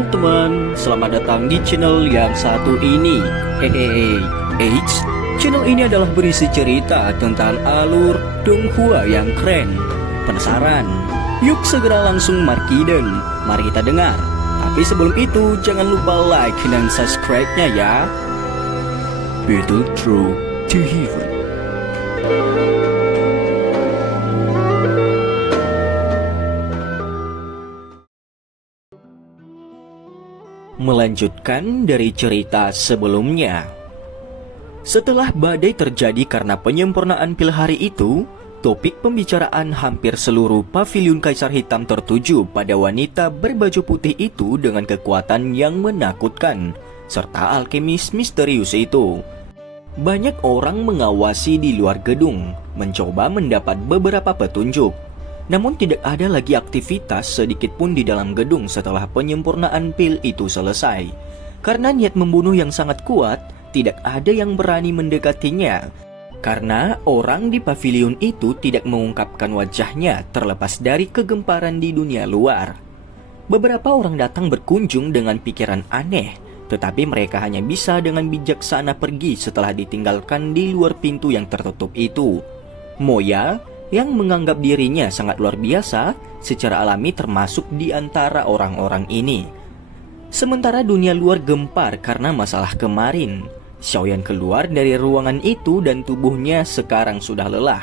Halo teman, selamat datang di channel yang satu ini. Hehehe, Eits, channel ini adalah berisi cerita tentang alur Donghua yang keren. Penasaran? Yuk segera langsung markiden, mari kita dengar. Tapi sebelum itu, jangan lupa like dan subscribe-nya ya. Battle Through to Heaven. Melanjutkan dari cerita sebelumnya. Setelah badai terjadi karena penyempurnaan pil hari itu, topik pembicaraan hampir seluruh paviliun Kaisar Hitam tertuju pada wanita berbaju putih itu dengan kekuatan yang menakutkan, serta alkemis misterius itu. Banyak orang mengawasi di luar gedung, mencoba mendapat beberapa petunjuk. Namun tidak ada lagi aktivitas sedikit pun di dalam gedung setelah penyempurnaan pil itu selesai. Karena niat membunuh yang sangat kuat, tidak ada yang berani mendekatinya. Karena orang di pavilion itu tidak mengungkapkan wajahnya terlepas dari kegemparan di dunia luar. Beberapa orang datang berkunjung dengan pikiran aneh, tetapi mereka hanya bisa dengan bijaksana pergi setelah ditinggalkan di luar pintu yang tertutup itu. Moya yang menganggap dirinya sangat luar biasa secara alami termasuk di antara orang-orang ini. Sementara dunia luar gempar karena masalah kemarin, Xiaoyan keluar dari ruangan itu dan tubuhnya sekarang sudah lelah.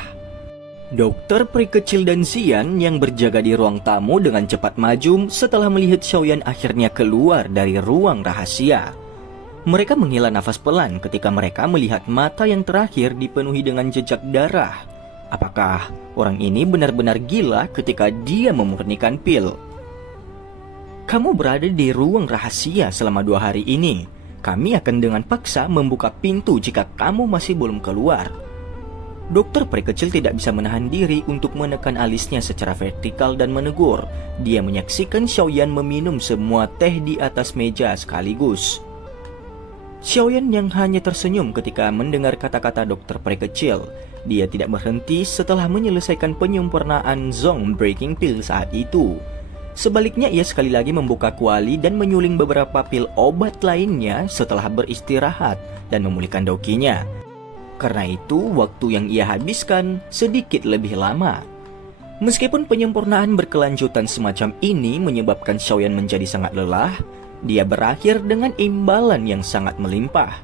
Dokter peri kecil dan Xian yang berjaga di ruang tamu dengan cepat maju setelah melihat Xiaoyan akhirnya keluar dari ruang rahasia. Mereka menghela nafas pelan ketika mereka melihat mata yang terakhir dipenuhi dengan jejak darah. Apakah orang ini benar-benar gila ketika dia memurnikan pil? Kamu berada di ruang rahasia selama 2 hari ini. Kami akan dengan paksa membuka pintu jika kamu masih belum keluar. Dokter peri kecil tidak bisa menahan diri untuk menekan alisnya secara vertikal dan menegur. Dia menyaksikan Xiaoyan meminum semua teh di atas meja sekaligus. Xiaoyan yang hanya tersenyum ketika mendengar kata-kata dokter peri kecil. Dia tidak berhenti setelah menyelesaikan penyempurnaan Zong Breaking Pill saat itu. Sebaliknya ia sekali lagi membuka kuali dan menyuling beberapa pil obat lainnya setelah beristirahat dan memulihkan dokinya. Karena itu waktu yang ia habiskan sedikit lebih lama. Meskipun penyempurnaan berkelanjutan semacam ini menyebabkan Xiaoyan menjadi sangat lelah, dia berakhir dengan imbalan yang sangat melimpah.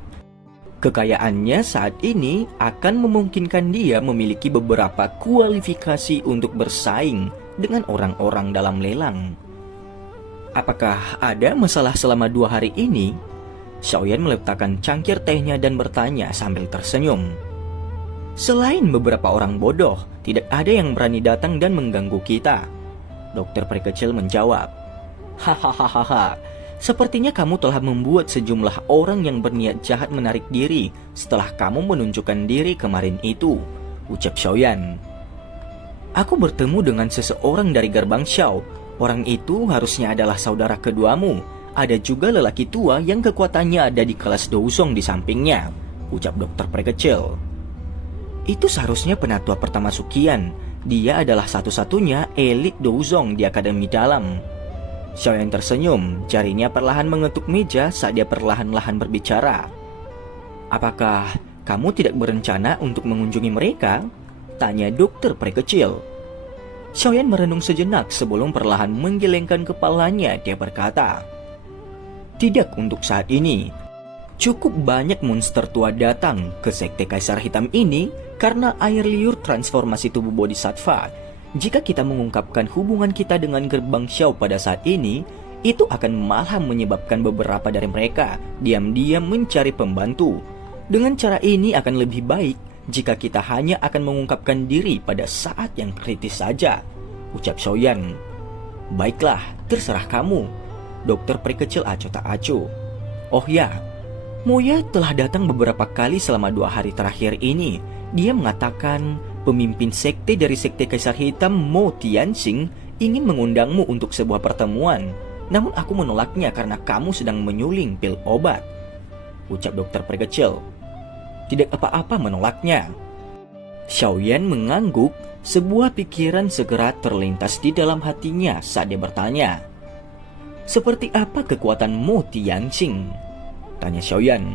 Kekayaannya saat ini akan memungkinkan dia memiliki beberapa kualifikasi untuk bersaing dengan orang-orang dalam lelang. Apakah ada masalah selama 2 hari ini? Xiaoyan meletakkan cangkir tehnya dan bertanya sambil tersenyum. Selain beberapa orang bodoh, tidak ada yang berani datang dan mengganggu kita. Dokter peri kecil menjawab. Hahaha. Sepertinya kamu telah membuat sejumlah orang yang berniat jahat menarik diri setelah kamu menunjukkan diri kemarin itu, ucap Xiaoyan. Aku bertemu dengan seseorang dari gerbang Xiao. Orang itu harusnya adalah saudara keduamu. Ada juga lelaki tua yang kekuatannya ada di kelas Douzong di sampingnya, ucap dokter peri kecil. Itu seharusnya penatua pertama Sukian. Dia adalah satu-satunya elit Douzong di Akademi Dalam. Xiaoyan tersenyum, jarinya perlahan mengetuk meja saat dia perlahan-lahan berbicara. Apakah kamu tidak berencana untuk mengunjungi mereka? Tanya dokter peri kecil. Xiaoyan merenung sejenak sebelum perlahan menggelengkan kepalanya. Dia berkata, tidak untuk saat ini. Cukup banyak monster tua datang ke sekte Kaisar Hitam ini karena air liur transformasi tubuh Bodhisattva. Jika kita mengungkapkan hubungan kita dengan gerbang Xiao pada saat ini, itu akan malah menyebabkan beberapa dari mereka diam-diam mencari pembantu. Dengan cara ini akan lebih baik jika kita hanya akan mengungkapkan diri pada saat yang kritis saja, ucap Xiaoyan. Baiklah, terserah kamu. Dokter peri kecil acuh tak acuh. Oh ya, Moya telah datang beberapa kali selama 2 hari terakhir ini. Dia mengatakan pemimpin sekte dari sekte Kaisar Hitam Mo Tianxing ingin mengundangmu untuk sebuah pertemuan. Namun aku menolaknya karena kamu sedang menyuling pil obat, ucap dokter peri kecil. Tidak apa-apa menolaknya. Xiaoyan mengangguk. Sebuah pikiran segera terlintas di dalam hatinya saat dia bertanya. Seperti apa kekuatan Mo Tianqing? Tanya Xiaoyan.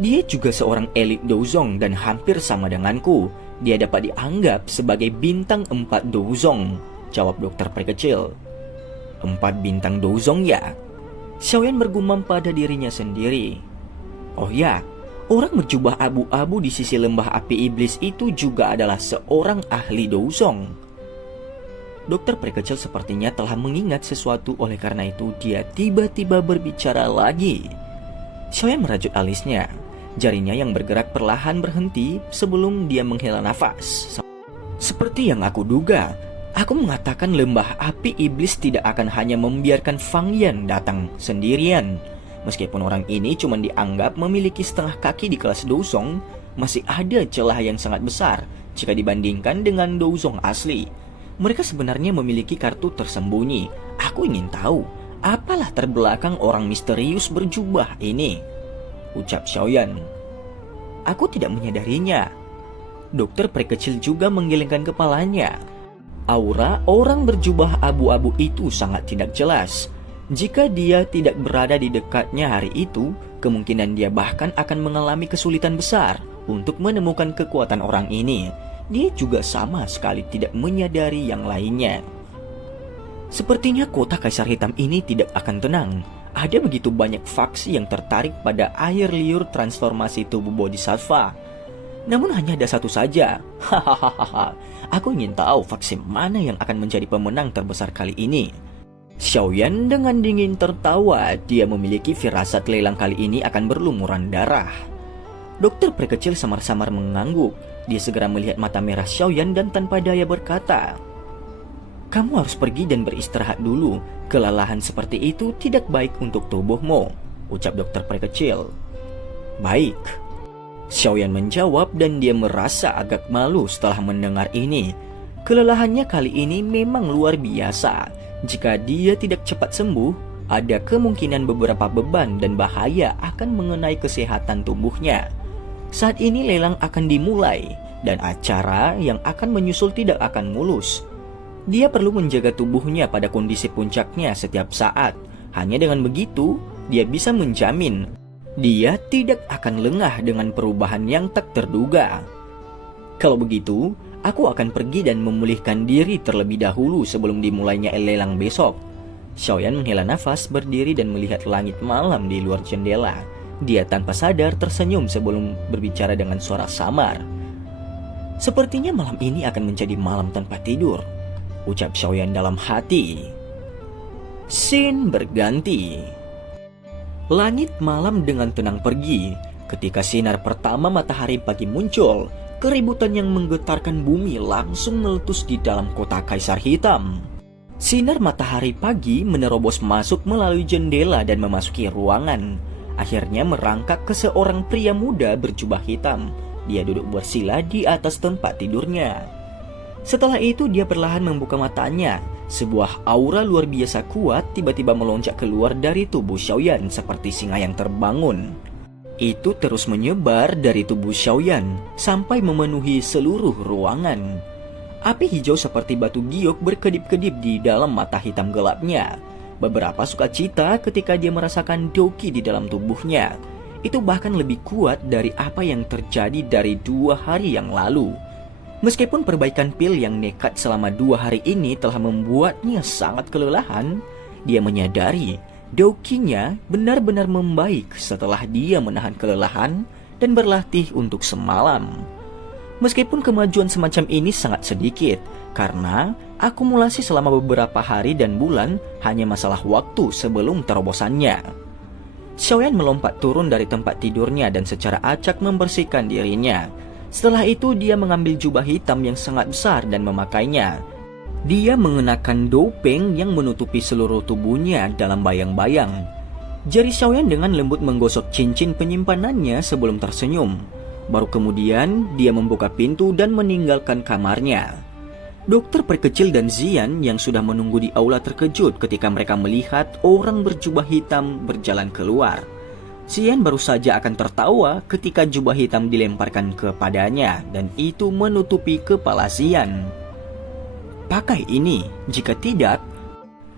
Dia juga seorang elit Douzong dan hampir sama denganku. Dia dapat dianggap sebagai bintang 4 Douzong, jawab dokter perkecil. 4 bintang Douzong ya? Xiaoyan bergumam pada dirinya sendiri. Oh ya, orang berjubah abu-abu di sisi lembah api iblis itu juga adalah seorang ahli Douzong. Dokter perkecil sepertinya telah mengingat sesuatu, oleh karena itu dia tiba-tiba berbicara lagi. Xiaoyan merajut alisnya. Jarinya yang bergerak perlahan berhenti sebelum dia menghela nafas. Seperti yang aku duga, aku mengatakan lembah api iblis tidak akan hanya membiarkan Fang Yan datang sendirian. Meskipun orang ini cuma dianggap memiliki setengah kaki di kelas Douzong, masih ada celah yang sangat besar jika dibandingkan dengan Douzong asli. Mereka sebenarnya memiliki kartu tersembunyi. Aku ingin tahu, apalah terbelakang orang misterius berjubah ini? Ucap Xiaoyan. Aku tidak menyadarinya. Dokter perkecil juga menggelengkan kepalanya. Aura orang berjubah abu-abu itu sangat tidak jelas. Jika dia tidak berada di dekatnya hari itu, kemungkinan dia bahkan akan mengalami kesulitan besar untuk menemukan kekuatan orang ini. Dia juga sama sekali tidak menyadari yang lainnya. Sepertinya kota Kaisar Hitam ini tidak akan tenang. Ada begitu banyak faksi yang tertarik pada air liur transformasi tubuh Bodhisattva. Namun hanya ada satu saja. Hahaha. Aku ingin tahu faksi mana yang akan menjadi pemenang terbesar kali ini. Xiaoyan dengan dingin tertawa. Dia memiliki firasat lelang kali ini akan berlumuran darah. Dokter perkecil samar-samar mengangguk. Dia segera melihat mata merah Xiaoyan dan tanpa daya berkata, "Kamu harus pergi dan beristirahat dulu. Kelelahan seperti itu tidak baik untuk tubuhmu," ucap dokter perkecil. "Baik," Xiaoyan menjawab dan dia merasa agak malu setelah mendengar ini. Kelelahannya kali ini memang luar biasa. Jika dia tidak cepat sembuh, ada kemungkinan beberapa beban dan bahaya akan mengenai kesehatan tubuhnya. Saat ini lelang akan dimulai dan acara yang akan menyusul tidak akan mulus. Dia perlu menjaga tubuhnya pada kondisi puncaknya setiap saat. Hanya dengan begitu, dia bisa menjamin dia tidak akan lengah dengan perubahan yang tak terduga. Kalau begitu, aku akan pergi dan memulihkan diri terlebih dahulu sebelum dimulainya lelang besok. Xiaoyan menghela nafas, berdiri dan melihat langit malam di luar jendela. Dia tanpa sadar tersenyum sebelum berbicara dengan suara samar. "Sepertinya malam ini akan menjadi malam tanpa tidur," ucap Xiaoyan dalam hati. Scene berganti. Langit malam dengan tenang pergi. Ketika sinar pertama matahari pagi muncul, keributan yang menggetarkan bumi langsung meletus di dalam kota Kaisar Hitam. Sinar matahari pagi menerobos masuk melalui jendela dan memasuki ruangan. Akhirnya merangkak ke seorang pria muda berjubah hitam. Dia duduk bersila di atas tempat tidurnya. Setelah itu dia perlahan membuka matanya. Sebuah aura luar biasa kuat tiba-tiba melonjak keluar dari tubuh Xiaoyan seperti singa yang terbangun. Itu terus menyebar dari tubuh Xiaoyan sampai memenuhi seluruh ruangan. Api hijau seperti batu giok berkedip-kedip di dalam mata hitam gelapnya. Beberapa sukacita ketika dia merasakan doki di dalam tubuhnya. Itu bahkan lebih kuat dari apa yang terjadi dari 2 hari yang lalu. Meskipun perbaikan pil yang nekat selama 2 hari ini telah membuatnya sangat kelelahan, dia menyadari dokinya benar-benar membaik setelah dia menahan kelelahan dan berlatih untuk semalam. Meskipun kemajuan semacam ini sangat sedikit, karena akumulasi selama beberapa hari dan bulan hanya masalah waktu sebelum terobosannya. Xiaoyan melompat turun dari tempat tidurnya dan secara acak membersihkan dirinya. Setelah itu dia mengambil jubah hitam yang sangat besar dan memakainya. Dia mengenakan dopeng yang menutupi seluruh tubuhnya dalam bayang-bayang. Jari Xiaoyan dengan lembut menggosok cincin penyimpanannya sebelum tersenyum. Baru kemudian dia membuka pintu dan meninggalkan kamarnya. Dokter perkecil dan Zian yang sudah menunggu di aula terkejut ketika mereka melihat orang berjubah hitam berjalan keluar. Zian baru saja akan tertawa ketika jubah hitam dilemparkan kepadanya dan itu menutupi kepala Zian. "Pakai ini, jika tidak..."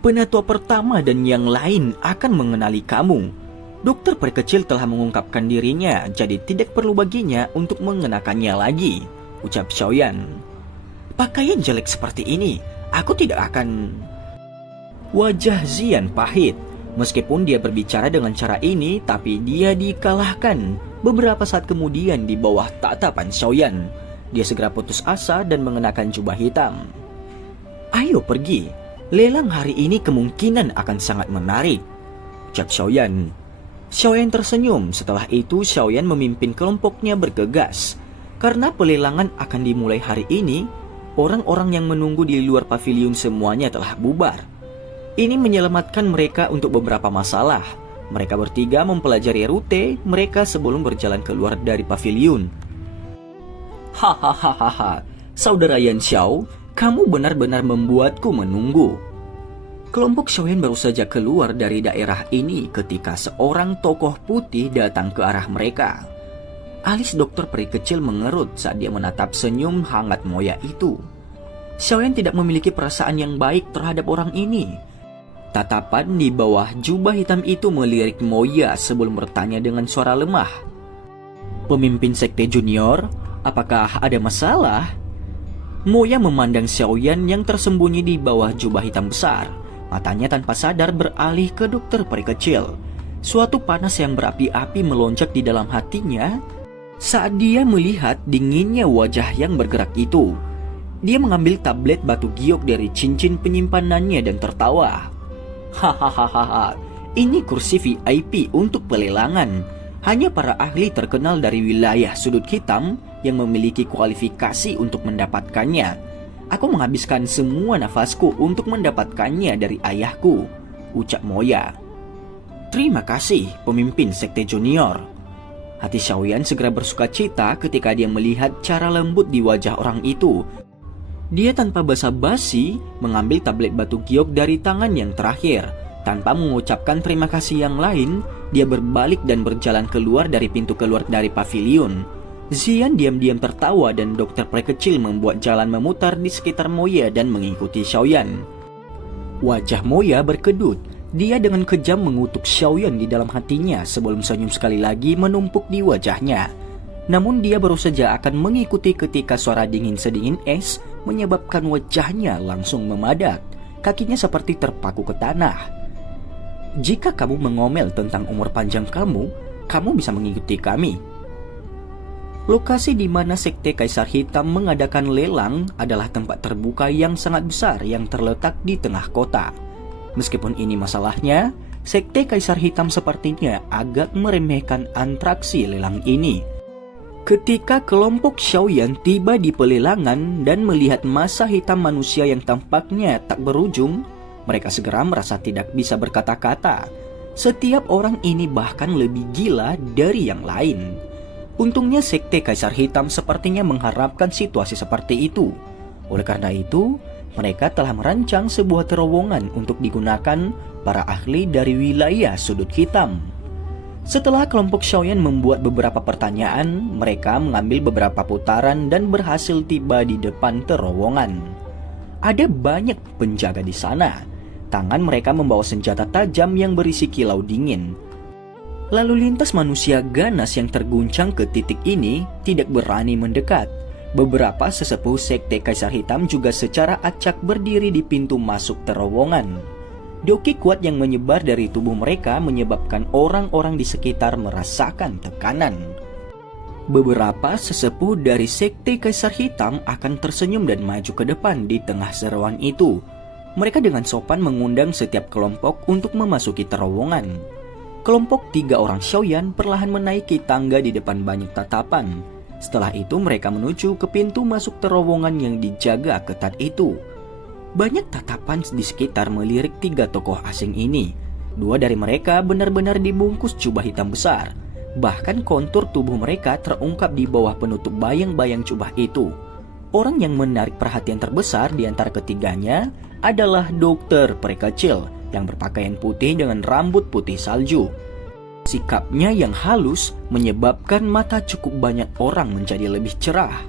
Penatua pertama dan yang lain akan mengenali kamu. Dokter peri kecil telah mengungkapkan dirinya, jadi tidak perlu baginya untuk mengenakannya lagi, ucap Xiaoyan. Pakaian jelek seperti ini, aku tidak akan... Wajah Zian pahit. Meskipun dia berbicara dengan cara ini, tapi dia dikalahkan. Beberapa saat kemudian di bawah tatapan Xiaoyan, dia segera putus asa dan mengenakan jubah hitam. Ayo pergi. Lelang hari ini kemungkinan akan sangat menarik, ucap Xiaoyan. Xiaoyan tersenyum. Setelah itu Xiaoyan memimpin kelompoknya bergegas. Karena pelelangan akan dimulai hari ini, orang-orang yang menunggu di luar paviliun semuanya telah bubar. Ini menyelamatkan mereka untuk beberapa masalah. Mereka bertiga mempelajari rute mereka sebelum berjalan keluar dari paviliun. Hahaha, saudara Yan Xiao, kamu benar-benar membuatku menunggu. Kelompok Xiaoyan baru saja keluar dari daerah ini ketika seorang tokoh putih datang ke arah mereka. Alis dokter peri kecil mengerut saat dia menatap senyum hangat Moya itu. Xiaoyan tidak memiliki perasaan yang baik terhadap orang ini. Tatapan di bawah jubah hitam itu melirik Moya sebelum bertanya dengan suara lemah. Pemimpin sekte junior, apakah ada masalah? Moya memandang Xiaoyan yang tersembunyi di bawah jubah hitam besar. Matanya tanpa sadar beralih ke dokter peri kecil. Suatu panas yang berapi-api melonjak di dalam hatinya saat dia melihat dinginnya wajah yang bergerak itu. Dia mengambil tablet batu giok dari cincin penyimpanannya dan tertawa. Hahaha, ini kursi VIP untuk pelelangan. Hanya para ahli terkenal dari wilayah sudut hitam yang memiliki kualifikasi untuk mendapatkannya. Aku menghabiskan semua nafasku untuk mendapatkannya dari ayahku, ucap Moya. Terima kasih, pemimpin sekte junior. Hati Xiaoyan segera bersuka cita ketika dia melihat cara lembut di wajah orang itu. Dia tanpa basa-basi mengambil tablet batu giok dari tangan yang terakhir. Tanpa mengucapkan terima kasih yang lain, dia berbalik dan berjalan keluar dari pintu keluar dari paviliun. Zian diam-diam tertawa dan dokter peri kecil membuat jalan memutar di sekitar Moya dan mengikuti Xiaoyan. Wajah Moya berkedut. Dia dengan kejam mengutuk Xiaoyan di dalam hatinya sebelum senyum sekali lagi menumpuk di wajahnya. Namun dia baru saja akan mengikuti ketika suara dingin sedingin es menyebabkan wajahnya langsung memadat. Kakinya seperti terpaku ke tanah. Jika kamu mengomel tentang umur panjang kamu bisa mengikuti kami. Lokasi di mana sekte Kaisar Hitam mengadakan lelang adalah tempat terbuka yang sangat besar yang terletak di tengah kota. Meskipun ini masalahnya, sekte Kaisar Hitam sepertinya agak meremehkan atraksi lelang ini. Ketika kelompok Xiaoyan tiba di pelelangan dan melihat massa hitam manusia yang tampaknya tak berujung, mereka segera merasa tidak bisa berkata-kata. Setiap orang ini bahkan lebih gila dari yang lain. Untungnya sekte Kaisar Hitam sepertinya mengharapkan situasi seperti itu. Oleh karena itu, mereka telah merancang sebuah terowongan untuk digunakan para ahli dari wilayah sudut hitam. Setelah kelompok Xiaoyan membuat beberapa pertanyaan, mereka mengambil beberapa putaran dan berhasil tiba di depan terowongan. Ada banyak penjaga di sana. Tangan mereka membawa senjata tajam yang berisi kilau dingin. Lalu lintas manusia ganas yang terguncang ke titik ini tidak berani mendekat. Beberapa sesepuh sekte Kaisar Hitam juga secara acak berdiri di pintu masuk terowongan. Doki kuat yang menyebar dari tubuh mereka menyebabkan orang-orang di sekitar merasakan tekanan. Beberapa sesepuh dari sekte Kaisar Hitam akan tersenyum dan maju ke depan di tengah seruan itu. Mereka dengan sopan mengundang setiap kelompok untuk memasuki terowongan. Kelompok 3 orang Xiaoyan perlahan menaiki tangga di depan banyak tatapan. Setelah itu mereka menuju ke pintu masuk terowongan yang dijaga ketat itu. Banyak tatapan di sekitar melirik 3 tokoh asing ini. 2 dari mereka benar-benar dibungkus jubah hitam besar. Bahkan kontur tubuh mereka terungkap di bawah penutup bayang-bayang jubah itu. Orang yang menarik perhatian terbesar di antara ketiganya adalah dokter peri kecil yang berpakaian putih dengan rambut putih salju. Sikapnya yang halus menyebabkan mata cukup banyak orang menjadi lebih cerah.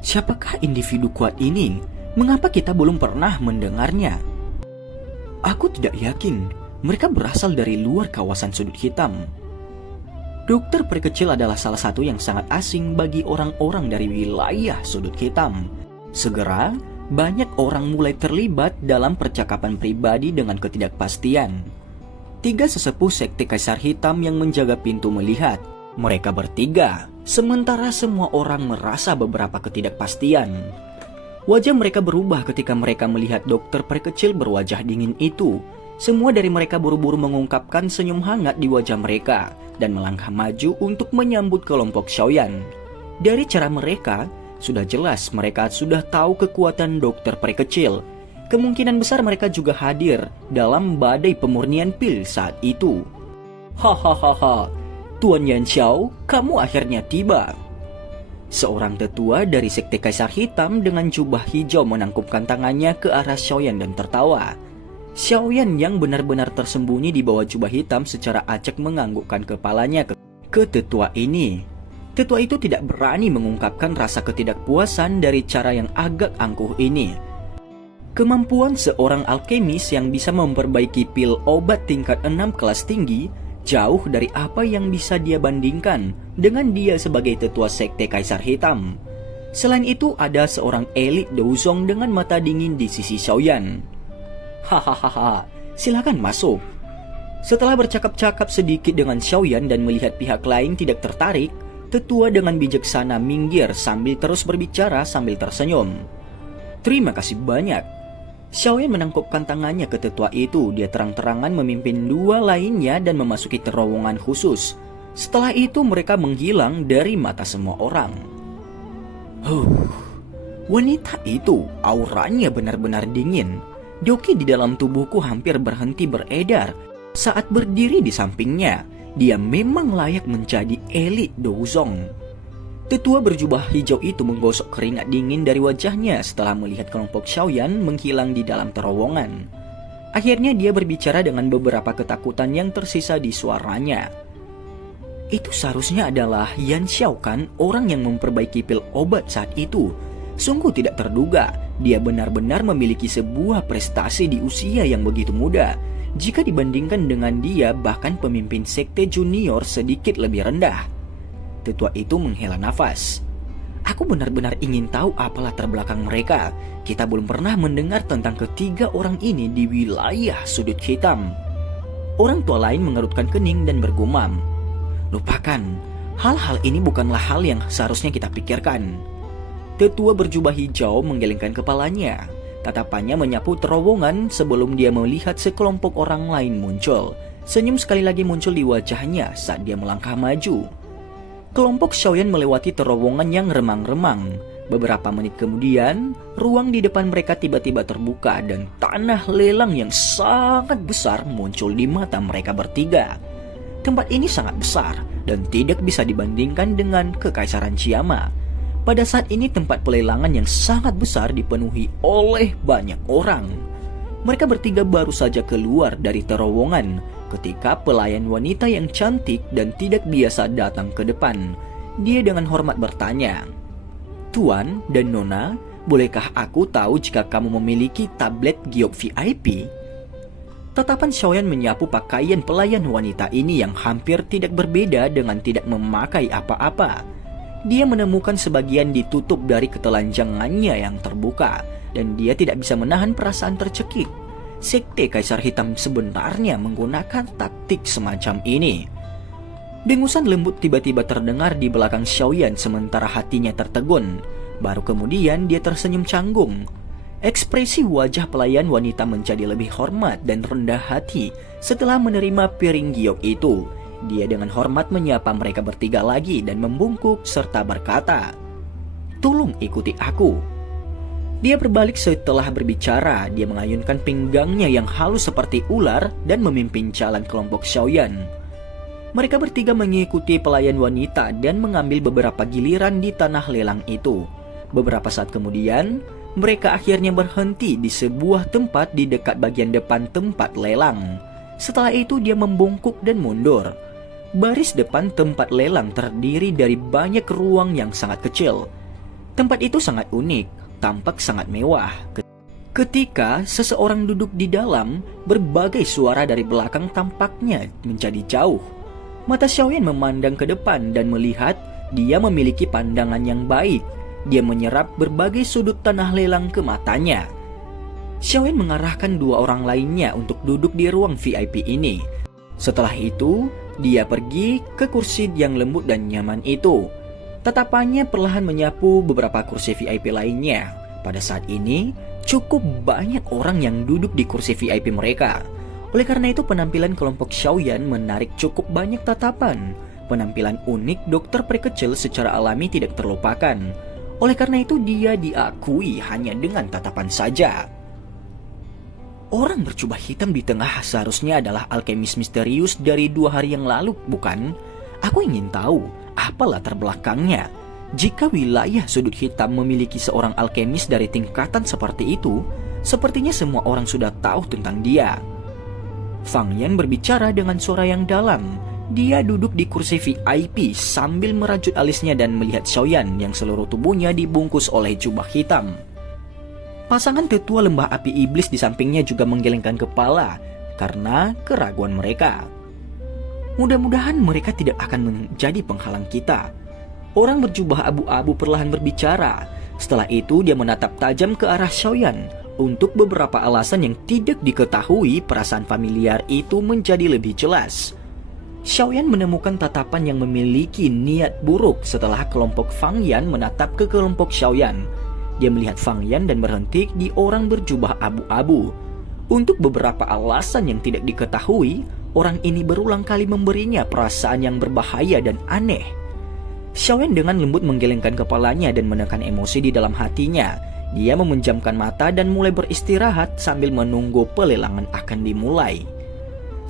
Siapakah individu kuat ini? Mengapa kita belum pernah mendengarnya? Aku tidak yakin mereka berasal dari luar kawasan sudut hitam. Dokter peri kecil adalah salah satu yang sangat asing bagi orang-orang dari wilayah sudut hitam. Segera, banyak orang mulai terlibat dalam percakapan pribadi dengan ketidakpastian. 3 sesepuh sekte Kaisar Hitam yang menjaga pintu melihat. Mereka bertiga, sementara semua orang merasa beberapa ketidakpastian. Wajah mereka berubah ketika mereka melihat dokter peri kecil berwajah dingin itu. Semua dari mereka buru-buru mengungkapkan senyum hangat di wajah mereka dan melangkah maju untuk menyambut kelompok Xiaoyan. Dari cara mereka, sudah jelas mereka sudah tahu kekuatan dokter peri kecil. Kemungkinan besar mereka juga hadir dalam badai pemurnian pil saat itu. Hahaha, Tuan Yan Xiao, kamu akhirnya tiba. Seorang tetua dari sekte Kaisar Hitam dengan jubah hijau menangkupkan tangannya ke arah Xiaoyan dan tertawa. Xiaoyan yang benar-benar tersembunyi di bawah jubah hitam secara acak menganggukkan kepalanya ke tetua ini. Tetua itu tidak berani mengungkapkan rasa ketidakpuasan dari cara yang agak angkuh ini. Kemampuan seorang alkemis yang bisa memperbaiki pil obat tingkat 6 kelas tinggi jauh dari apa yang bisa dia bandingkan dengan dia sebagai tetua sekte Kaisar Hitam. Selain itu, ada seorang elit Douzong dengan mata dingin di sisi Xiaoyan. Hahaha, silakan masuk. Setelah bercakap-cakap sedikit dengan Xiaoyan dan melihat pihak lain tidak tertarik, tetua dengan bijaksana minggir sambil terus berbicara sambil tersenyum. Terima kasih banyak. Xiaoyan menangkupkan tangannya ke tetua itu. Dia terang-terangan memimpin 2 lainnya dan memasuki terowongan khusus. Setelah itu mereka menghilang dari mata semua orang. Wanita itu auranya benar-benar dingin. Doki di dalam tubuhku hampir berhenti beredar saat berdiri di sampingnya. Dia memang layak menjadi elit Douzong. Tetua berjubah hijau itu menggosok keringat dingin dari wajahnya setelah melihat kelompok Xiaoyan menghilang di dalam terowongan. Akhirnya dia berbicara dengan beberapa ketakutan yang tersisa di suaranya. Itu seharusnya adalah Yan Xiao kan, orang yang memperbaiki pil obat saat itu. Sungguh tidak terduga, dia benar-benar memiliki sebuah prestasi di usia yang begitu muda. Jika dibandingkan dengan dia, bahkan pemimpin sekte junior sedikit lebih rendah. Tetua itu menghela nafas. Aku benar-benar ingin tahu apa latar belakang mereka. Kita belum pernah mendengar tentang ketiga orang ini di wilayah sudut hitam. Orang tua lain mengerutkan kening dan bergumam. Lupakan, hal-hal ini bukanlah hal yang seharusnya kita pikirkan. Tetua berjubah hijau menggelengkan kepalanya. Tatapannya menyapu terowongan sebelum dia melihat sekelompok orang lain muncul. Senyum sekali lagi muncul di wajahnya saat dia melangkah maju. Kelompok Xiaoyan melewati terowongan yang remang-remang. Beberapa menit kemudian, ruang di depan mereka tiba-tiba terbuka dan tanah lelang yang sangat besar muncul di mata mereka bertiga. Tempat ini sangat besar dan tidak bisa dibandingkan dengan Kekaisaran Qiama. Pada saat ini tempat pelelangan yang sangat besar dipenuhi oleh banyak orang. Mereka bertiga baru saja keluar dari terowongan ketika pelayan wanita yang cantik dan tidak biasa datang ke depan. Dia dengan hormat bertanya, Tuan dan Nona, bolehkah aku tahu jika kamu memiliki tablet giok VIP? Tatapan Xiaoyan menyapu pakaian pelayan wanita ini yang hampir tidak berbeda dengan tidak memakai apa-apa. Dia menemukan sebagian ditutup dari ketelanjangannya yang terbuka, dan dia tidak bisa menahan perasaan tercekik. Sekte Kaisar Hitam sebenarnya menggunakan taktik semacam ini. Dengusan lembut tiba-tiba terdengar di belakang Xiaoyan sementara hatinya tertegun. Baru kemudian dia tersenyum canggung. Ekspresi wajah pelayan wanita menjadi lebih hormat dan rendah hati setelah menerima piring giok itu. Dia dengan hormat menyapa mereka bertiga lagi dan membungkuk serta berkata, "Tolong ikuti aku." Dia berbalik setelah berbicara. Dia mengayunkan pinggangnya yang halus seperti ular dan memimpin jalan kelompok Xiaoyan. Mereka bertiga mengikuti pelayan wanita dan mengambil beberapa giliran di tanah lelang itu. Beberapa saat kemudian, mereka akhirnya berhenti di sebuah tempat di dekat bagian depan tempat lelang. Setelah itu dia membungkuk dan mundur. Baris depan tempat lelang terdiri dari banyak ruang yang sangat kecil. Tempat itu sangat unik, tampak sangat mewah. Ketika seseorang duduk di dalam, berbagai suara dari belakang tampaknya menjadi jauh. Mata Xiaoyan memandang ke depan dan melihat dia memiliki pandangan yang baik. Dia menyerap berbagai sudut tanah lelang ke matanya. Xiaoyan mengarahkan dua orang lainnya untuk duduk di ruang VIP ini. Setelah itu, dia pergi ke kursi yang lembut dan nyaman itu. Tatapannya perlahan menyapu beberapa kursi VIP lainnya. Pada saat ini, cukup banyak orang yang duduk di kursi VIP mereka. Oleh karena itu, penampilan kelompok Xiaoyan menarik cukup banyak tatapan. Penampilan unik dokter prekecil secara alami tidak terlupakan. Oleh karena itu, dia diakui hanya dengan tatapan saja. Orang berjubah hitam di tengah seharusnya adalah alkemis misterius dari 2 hari yang lalu, bukan? Aku ingin tahu apa latar belakangnya. Jika wilayah sudut hitam memiliki seorang alkemis dari tingkatan seperti itu, sepertinya semua orang sudah tahu tentang dia. Fang Yan berbicara dengan suara yang dalam. Dia duduk di kursi VIP sambil merajut alisnya dan melihat Xiaoyan yang seluruh tubuhnya dibungkus oleh jubah hitam. Pasangan tetua lembah api iblis di sampingnya juga menggelengkan kepala karena keraguan mereka. Mudah-mudahan mereka tidak akan menjadi penghalang kita. Orang berjubah abu-abu perlahan berbicara. Setelah itu dia menatap tajam ke arah Xiaoyan. Untuk beberapa alasan yang tidak diketahui, perasaan familiar itu menjadi lebih jelas. Xiaoyan menemukan tatapan yang memiliki niat buruk setelah kelompok Fang Yan menatap ke kelompok Xiaoyan. Dia melihat Fang Yan dan berhenti di orang berjubah abu-abu. Untuk beberapa alasan yang tidak diketahui, orang ini berulang kali memberinya perasaan yang berbahaya dan aneh. Xiaoyan dengan lembut menggelengkan kepalanya dan menekan emosi di dalam hatinya. Dia memejamkan mata dan mulai beristirahat sambil menunggu pelelangan akan dimulai.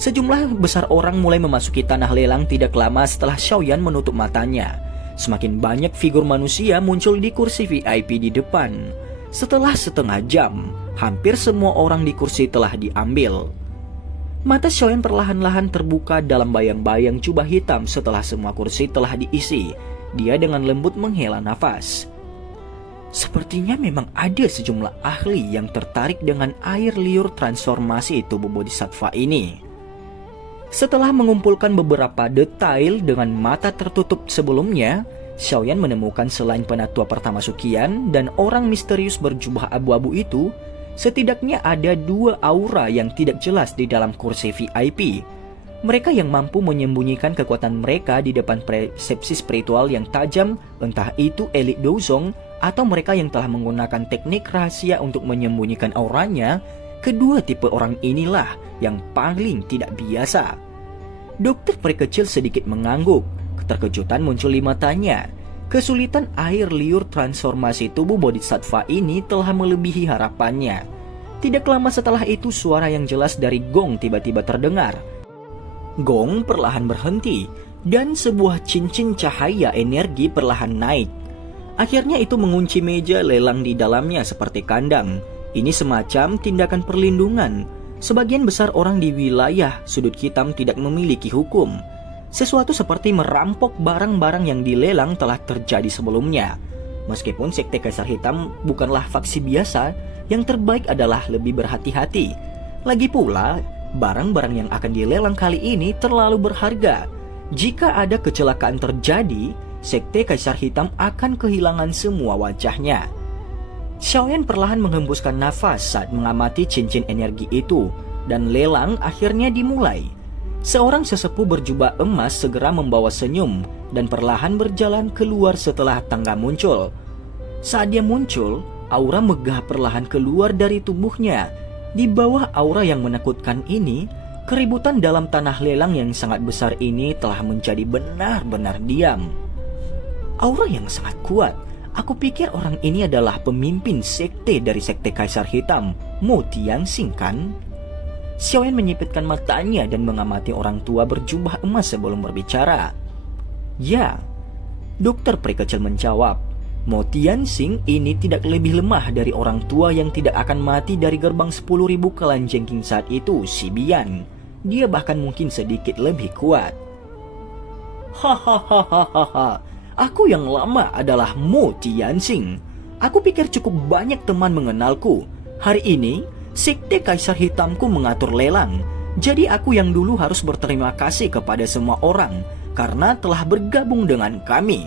Sejumlah besar orang mulai memasuki tanah lelang tidak lama setelah Xiaoyan menutup matanya. Semakin banyak figur manusia muncul di kursi VIP di depan. Setelah setengah jam, hampir semua orang di kursi telah diambil. Mata Xiaoyan perlahan-lahan terbuka dalam bayang-bayang jubah hitam setelah semua kursi telah diisi. Dia dengan lembut menghela nafas. Sepertinya memang ada sejumlah ahli yang tertarik dengan air liur transformasi tubuh bodhisattva ini. Setelah mengumpulkan beberapa detail dengan mata tertutup sebelumnya, Xiaoyan menemukan selain penatua pertama Sukian dan orang misterius berjubah abu-abu itu, setidaknya ada 2 aura yang tidak jelas di dalam kursi VIP. Mereka yang mampu menyembunyikan kekuatan mereka di depan persepsi spiritual yang tajam, entah itu elit Dozong atau mereka yang telah menggunakan teknik rahasia untuk menyembunyikan auranya. Kedua tipe orang inilah yang paling tidak biasa. Dokter prekecil sedikit mengangguk. Keterkejutan muncul di matanya. Kesulitan air liur transformasi tubuh bodhisattva ini telah melebihi harapannya. Tidak lama setelah itu suara yang jelas dari gong tiba-tiba terdengar. Gong perlahan berhenti dan sebuah cincin cahaya energi perlahan naik. Akhirnya itu mengunci meja lelang di dalamnya seperti kandang. Ini semacam tindakan perlindungan. Sebagian besar orang di wilayah sudut hitam tidak memiliki hukum. Sesuatu seperti merampok barang-barang yang dilelang telah terjadi sebelumnya. Meskipun Sekte Kaisar Hitam bukanlah faksi biasa, yang terbaik adalah lebih berhati-hati. Lagi pula, barang-barang yang akan dilelang kali ini terlalu berharga. Jika ada kecelakaan terjadi, Sekte Kaisar Hitam akan kehilangan semua wajahnya. Xiaoyan perlahan menghembuskan nafas saat mengamati cincin energi itu, dan lelang akhirnya dimulai. Seorang sesepuh berjubah emas segera membawa senyum dan perlahan berjalan keluar setelah tangga muncul. Saat dia muncul, aura megah perlahan keluar dari tubuhnya. Di bawah aura yang menakutkan ini, keributan dalam tanah lelang yang sangat besar ini telah menjadi benar-benar diam. Aura yang sangat kuat. Aku pikir orang ini adalah pemimpin sekte dari Sekte Kaisar Hitam, Mo Tianxing kan? Xiaoyan menyipitkan matanya dan mengamati orang tua berjubah emas sebelum berbicara. Ya, dokter prekecil menjawab. Mo Tianxing ini tidak lebih lemah dari orang tua yang tidak akan mati dari gerbang 10.000 kelan jengking saat itu, si Bian. Dia bahkan mungkin sedikit lebih kuat. Hahaha. Aku yang lama adalah Mo Tianxing. Aku pikir cukup banyak teman mengenalku. Hari ini, Sekte Kaisar Hitamku mengatur lelang. Jadi aku yang dulu harus berterima kasih kepada semua orang karena telah bergabung dengan kami.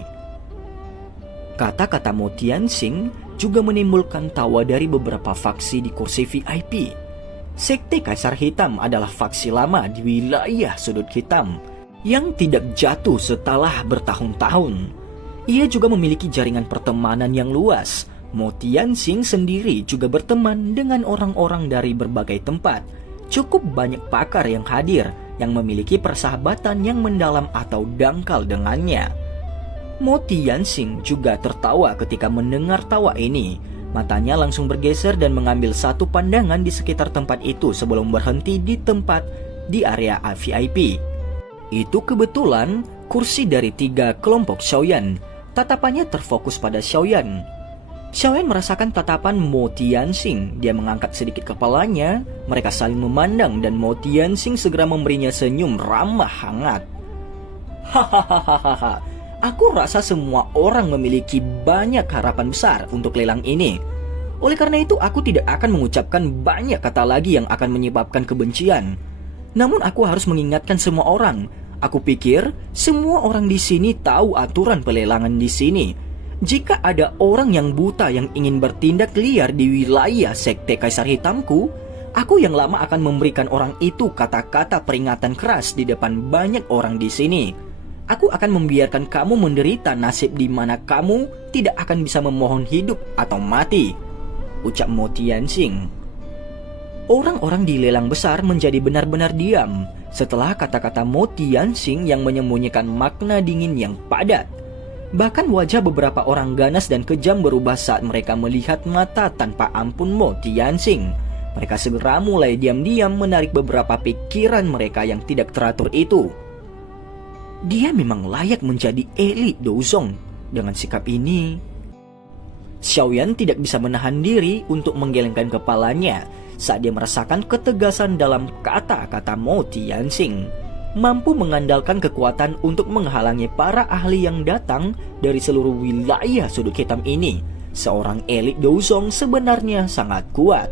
Kata-kata Mo Tianxing juga menimbulkan tawa dari beberapa faksi di kursi VIP. Sekte Kaisar Hitam adalah faksi lama di wilayah sudut hitam yang tidak jatuh setelah bertahun-tahun. Ia juga memiliki jaringan pertemanan yang luas. Mo Tianxing sendiri juga berteman dengan orang-orang dari berbagai tempat. Cukup banyak pakar yang hadir yang memiliki persahabatan yang mendalam atau dangkal dengannya. Mo Tianxing juga tertawa ketika mendengar tawa ini. Matanya langsung bergeser dan mengambil satu pandangan di sekitar tempat itu sebelum berhenti di tempat di area VIP. Itu kebetulan kursi dari 3 kelompok Xiaoyan. Tatapannya terfokus pada Xiaoyan. Xiaoyan merasakan tatapan Mo Tianxing. Dia mengangkat sedikit kepalanya. Mereka saling memandang dan Mo Tianxing segera memberinya senyum ramah hangat. Hahaha. Aku rasa semua orang memiliki banyak harapan besar untuk lelang ini. Oleh karena itu, aku tidak akan mengucapkan banyak kata lagi yang akan menyebabkan kebencian. Namun aku harus mengingatkan semua orang. Aku pikir semua orang di sini tahu aturan pelelangan di sini. Jika ada orang yang buta yang ingin bertindak liar di wilayah Sekte Kaisar Hitamku, aku yang lama akan memberikan orang itu kata-kata peringatan keras di depan banyak orang di sini. Aku akan membiarkan kamu menderita nasib di mana kamu tidak akan bisa memohon hidup atau mati, ucap Mo Tianxing. Orang-orang di lelang besar menjadi benar-benar diam setelah kata-kata Mo Tianxing yang menyembunyikan makna dingin yang padat. Bahkan wajah beberapa orang ganas dan kejam berubah saat mereka melihat mata tanpa ampun Mo Tianxing. Mereka segera mulai diam-diam menarik beberapa pikiran mereka yang tidak teratur itu. Dia memang layak menjadi elit Douzong. Dengan sikap ini, Xiaoyan tidak bisa menahan diri untuk menggelengkan kepalanya saat dia merasakan ketegasan dalam kata-kata Mo Tianxing. Mampu mengandalkan kekuatan untuk menghalangi para ahli yang datang dari seluruh wilayah sudut hitam ini. Seorang elit Douzong sebenarnya sangat kuat.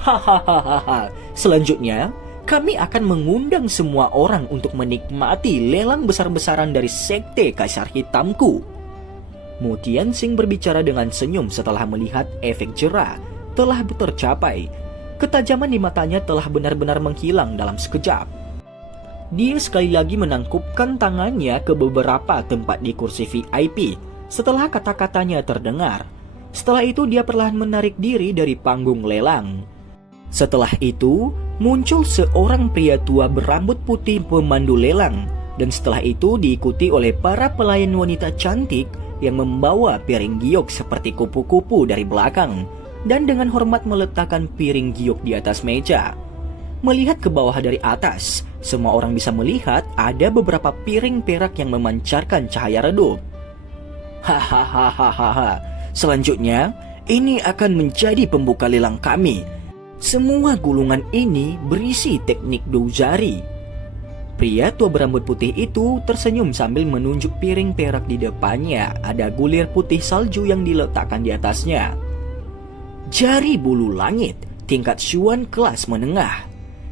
Hahaha. Selanjutnya, kami akan mengundang semua orang untuk menikmati lelang besar-besaran dari Sekte Kaisar Hitamku. Mo Tianxing berbicara dengan senyum setelah melihat efek jera telah tercapai. Ketajaman di matanya telah benar-benar menghilang dalam sekejap. Dia sekali lagi menangkupkan tangannya ke beberapa tempat di kursi VIP setelah kata-katanya terdengar. Setelah itu dia perlahan menarik diri dari panggung lelang. Setelah itu, muncul seorang pria tua berambut putih pemandu lelang, dan setelah itu diikuti oleh para pelayan wanita cantik yang membawa piring giok seperti kupu-kupu dari belakang, dan dengan hormat meletakkan piring giok di atas meja. Melihat ke bawah dari atas, semua orang bisa melihat ada beberapa piring perak yang memancarkan cahaya redup. Hahaha. Selanjutnya, ini akan menjadi pembuka lelang kami. Semua gulungan ini berisi teknik doujari. Pria tua berambut putih itu tersenyum sambil menunjuk piring perak di depannya. Ada gulir putih salju yang diletakkan di atasnya. Jari bulu langit, tingkat Xuan kelas menengah.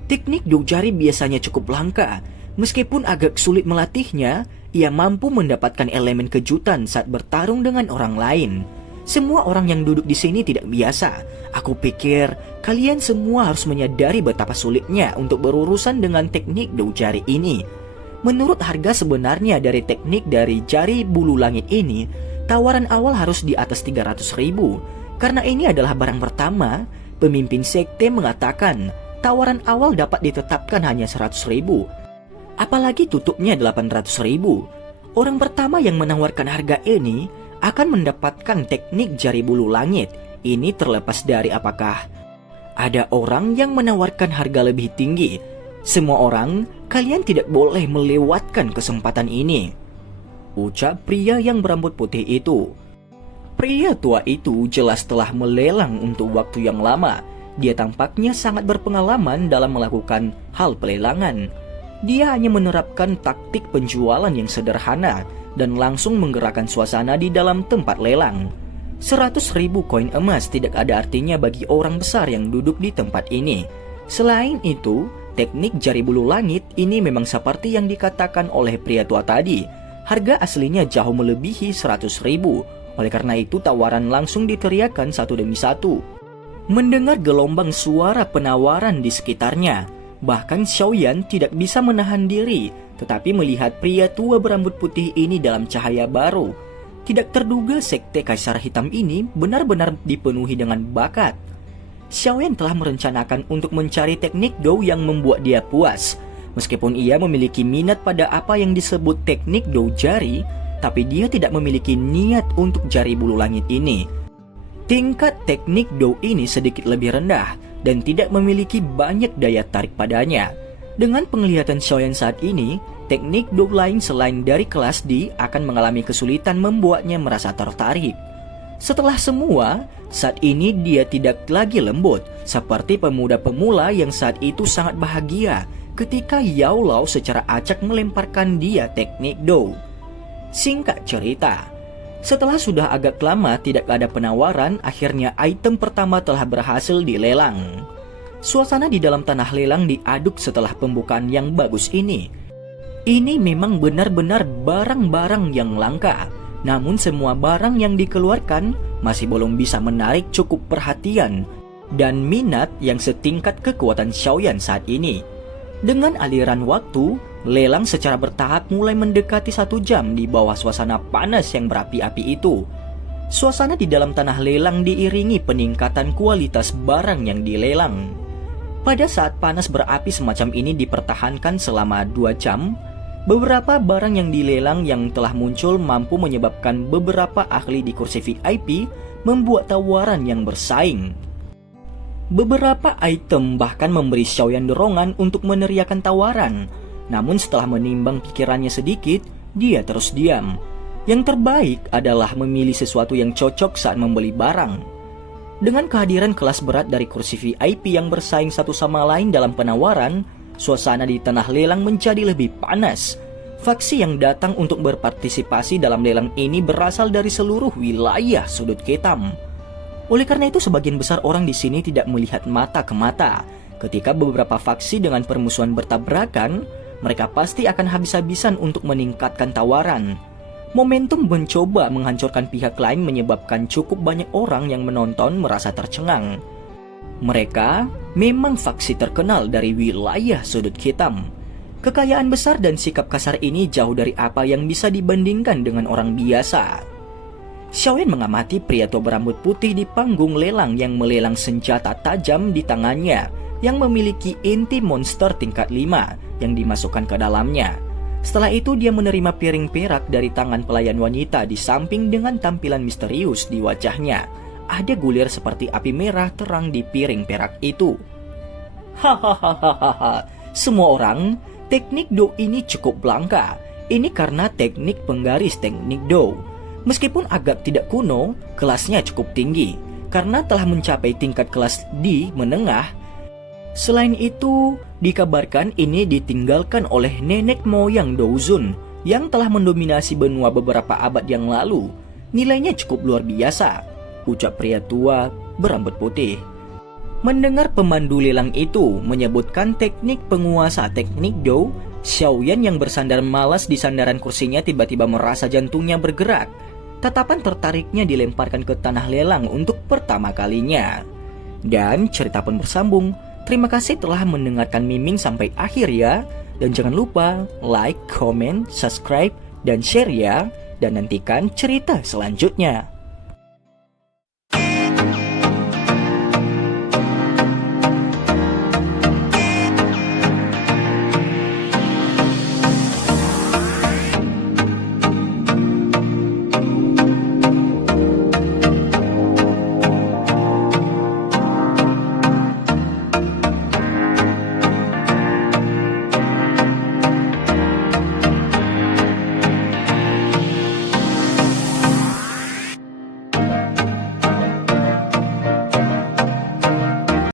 Teknik doujari biasanya cukup langka. Meskipun agak sulit melatihnya, ia mampu mendapatkan elemen kejutan saat bertarung dengan orang lain. Semua orang yang duduk di sini tidak biasa. Aku pikir kalian semua harus menyadari betapa sulitnya untuk berurusan dengan teknik doujari ini. Menurut harga sebenarnya dari teknik dari jari bulu langit ini, tawaran awal harus di atas 300.000. Karena ini adalah barang pertama, pemimpin sekte mengatakan tawaran awal dapat ditetapkan hanya 100.000. Apalagi tutupnya 800.000. Orang pertama yang menawarkan harga ini akan mendapatkan teknik jari bulu langit. Ini terlepas dari apakah ada orang yang menawarkan harga lebih tinggi. Semua orang, kalian tidak boleh melewatkan kesempatan ini, ucap pria yang berambut putih itu. Pria tua itu jelas telah melelang untuk waktu yang lama. Dia tampaknya sangat berpengalaman dalam melakukan hal pelelangan. Dia hanya menerapkan taktik penjualan yang sederhana dan langsung menggerakkan suasana di dalam tempat lelang. 100.000 koin emas tidak ada artinya bagi orang besar yang duduk di tempat ini. Selain itu, teknik jari bulu langit ini memang seperti yang dikatakan oleh pria tua tadi. Harga aslinya jauh melebihi 100.000. Oleh karena itu tawaran langsung diteriakkan satu demi satu. Mendengar gelombang suara penawaran di sekitarnya, bahkan Xiaoyan tidak bisa menahan diri, tetapi melihat pria tua berambut putih ini dalam cahaya baru. Tidak terduga sekte Kaisar Hitam ini benar-benar dipenuhi dengan bakat. Xiaoyan telah merencanakan untuk mencari teknik Dou yang membuat dia puas. Meskipun ia memiliki minat pada apa yang disebut teknik Dou jari, tapi dia tidak memiliki niat untuk jari bulu langit ini. Tingkat teknik Dou ini sedikit lebih rendah dan tidak memiliki banyak daya tarik padanya. Dengan penglihatan Xiaoyan saat ini, teknik Dou lain selain dari kelas D akan mengalami kesulitan membuatnya merasa tertarik. Setelah semua, saat ini dia tidak lagi lembut, seperti pemuda pemula yang saat itu sangat bahagia ketika Yao Lao secara acak melemparkan dia teknik Dou. Singkat cerita, setelah sudah agak lama tidak ada penawaran, akhirnya item pertama telah berhasil dilelang. Suasana di dalam tanah lelang diaduk setelah pembukaan yang bagus ini. Ini memang benar-benar barang-barang yang langka. Namun semua barang yang dikeluarkan masih belum bisa menarik cukup perhatian dan minat yang setingkat kekuatan Xiaoyan saat ini. Dengan aliran waktu, lelang secara bertahap mulai mendekati 1 jam di bawah suasana panas yang berapi-api itu. Suasana di dalam tanah lelang diiringi peningkatan kualitas barang yang dilelang. Pada saat panas berapi semacam ini dipertahankan selama 2 jam, beberapa barang yang dilelang yang telah muncul mampu menyebabkan beberapa ahli di kursi VIP membuat tawaran yang bersaing. Beberapa item bahkan memberi Xiaoyan dorongan untuk meneriakkan tawaran. Namun setelah menimbang pikirannya sedikit, dia terus diam. Yang terbaik adalah memilih sesuatu yang cocok saat membeli barang. Dengan kehadiran kelas berat dari kursi VIP yang bersaing satu sama lain dalam penawaran, suasana di tanah lelang menjadi lebih panas. Faksi yang datang untuk berpartisipasi dalam lelang ini berasal dari seluruh wilayah sudut hitam. Oleh karena itu sebagian besar orang di sini tidak melihat mata ke mata. Ketika beberapa faksi dengan permusuhan bertabrakan, mereka pasti akan habis-habisan untuk meningkatkan tawaran. Momentum mencoba menghancurkan pihak lain menyebabkan cukup banyak orang yang menonton merasa tercengang. Mereka memang faksi terkenal dari wilayah sudut hitam. Kekayaan besar dan sikap kasar ini jauh dari apa yang bisa dibandingkan dengan orang biasa. Xiaoyan mengamati pria tua berambut putih di panggung lelang yang melelang senjata tajam di tangannya yang memiliki inti monster tingkat 5 yang dimasukkan ke dalamnya. Setelah itu dia menerima piring perak dari tangan pelayan wanita di samping dengan tampilan misterius di wajahnya. Ada gulir seperti api merah terang di piring perak itu. Hahaha, semua orang, teknik Dou ini cukup langka. Ini karena teknik penggaris teknik Dou. Meskipun agak tidak kuno, kelasnya cukup tinggi karena telah mencapai tingkat kelas D menengah. Selain itu, dikabarkan ini ditinggalkan oleh nenek moyang Douzun yang telah mendominasi benua beberapa abad yang lalu. Nilainya cukup luar biasa, ucap pria tua berambut putih. Mendengar pemandu lelang itu menyebutkan teknik penguasa teknik Dou, Xiaoyan yang bersandar malas di sandaran kursinya tiba-tiba merasa jantungnya bergerak. Tatapan tertariknya dilemparkan ke tanah lelang untuk pertama kalinya. Dan cerita pun bersambung. Terima kasih telah mendengarkan Miming sampai akhir ya. Dan jangan lupa like, comment, subscribe, dan share ya. Dan nantikan cerita selanjutnya.